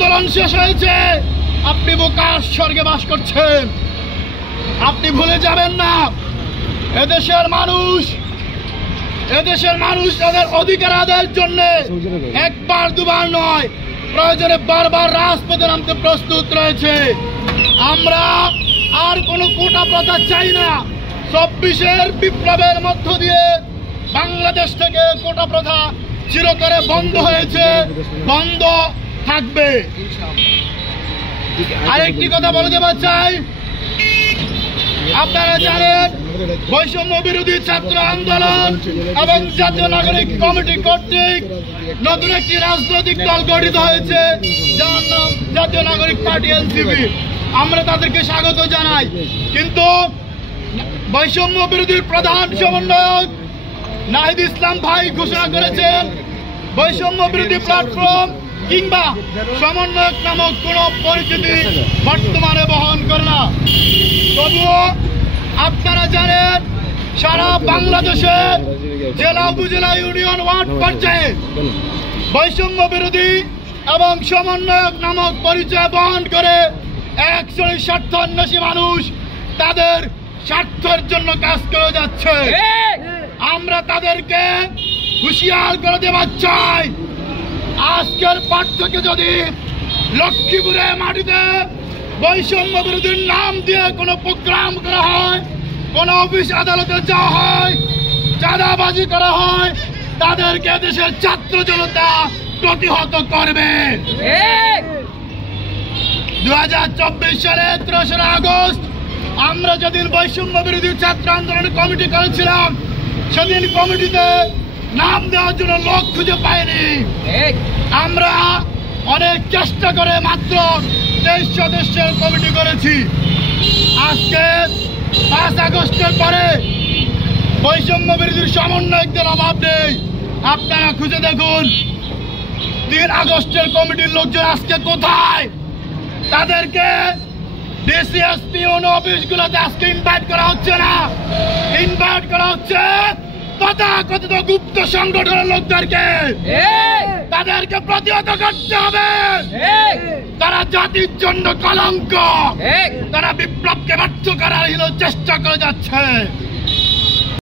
আন্দোলন শেষ হয়েছে, আপনি বোকার স্বর্গে বাস করছেন। আপনি ভুলে যাবেন না, এদেশের মানুষ তাদের অধিকার আদায়ের জন্য একবার দুবার নয়, প্রয়োজনে বারবার রাজপথে নামতে প্রস্তুত রয়েছে। আমরা আর কোনো কোটা প্রথা চাই না। ২৪-এর বিপ্লবের মধ্য দিয়ে বাংলাদেশ থেকে কোটা প্রথা চিরতরে বন্ধ হয়েছে, বন্ধ থাকবে। আরেকটি কথা বলে দেওয়া চাই, আপনারা জানেন বৈষম্য বিরোধী ছাত্র আন্দোলন এবং জাতীয় নাগরিক কমিটি কর্তৃক নতুন একটি রাজনৈতিক দল গঠিত হয়েছে, যার নাম জাতীয় নাগরিক পার্টি এনসিপি। আমরা তাদেরকে স্বাগত জানাই, কিন্তু বৈষম্য বিরোধীর প্রধান সমন্বয়ক নাহিদ ইসলাম ভাই ঘোষণা করেছেন বৈষম্য বিরোধী প্ল্যাটফর্ম কিংবা সমন্বয়ক নামক কোন পরিচিতি বর্তমানে বহন করে না। তবুও আপনারা জানেন সারা বাংলাদেশে জেলা উপজেলা ইউনিয়ন ওয়ার্ড পর্যায়ে বৈষম্য বিরোধী এবং সমন্বয়ক নামক পরিচয় বহন করে এক শ্রেণীর স্বার্থান্বেষী মানুষ তাদের স্বার্থের জন্য কাজ করে যাচ্ছে। আমরা তাদেরকে হুঁশিয়ার করে দেওয়া চাই, আজকের পর থেকে যদি লক্ষ্মীপুরের মাটিতে বৈষম্য বিরোধীর নাম দিয়ে কোনো প্রোগ্রাম করা হয়, কোনো অফিস আদালতে যাওয়া হয়, চাঁদাবাজি করা হয়, তাদেরকে দেশের ছাত্র জনতা প্রতিহত করবে। ২০২৪ সালের ৩রা আগস্ট আমরা যেদিন বৈষম্য বিরোধী ছাত্র আন্দোলন কমিটি করেছিলাম, সেদিন কমিটিতে নাম দেওয়ার জন্য লোক খুঁজে পাইনি। আমরা অনেক চেষ্টা করে মাত্র ২৩ সদস্যের কমিটি করেছি। আজকে ৫ আগস্টের পরে বৈষম্য বিরোধীর সমন্বয়কদের অভাব নেই। আপনারা খুঁজে দেখুন ৩ আগস্টের কমিটির লোকজন আজকে কোথায়? তাদেরকে ডিসিএসপি অফিসগুলোতে আজকে ইনভাইট করা হচ্ছে না, ইনভাইট করা হচ্ছে তথাকথিত গুপ্ত সংগঠনের লোকদেরকে। তাদেরকে প্রতিহত করতে হবে। তারা জাতির জন্য কলঙ্ক, তারা বিপ্লবকে ব্যর্থ করার চেষ্টা করে যাচ্ছে।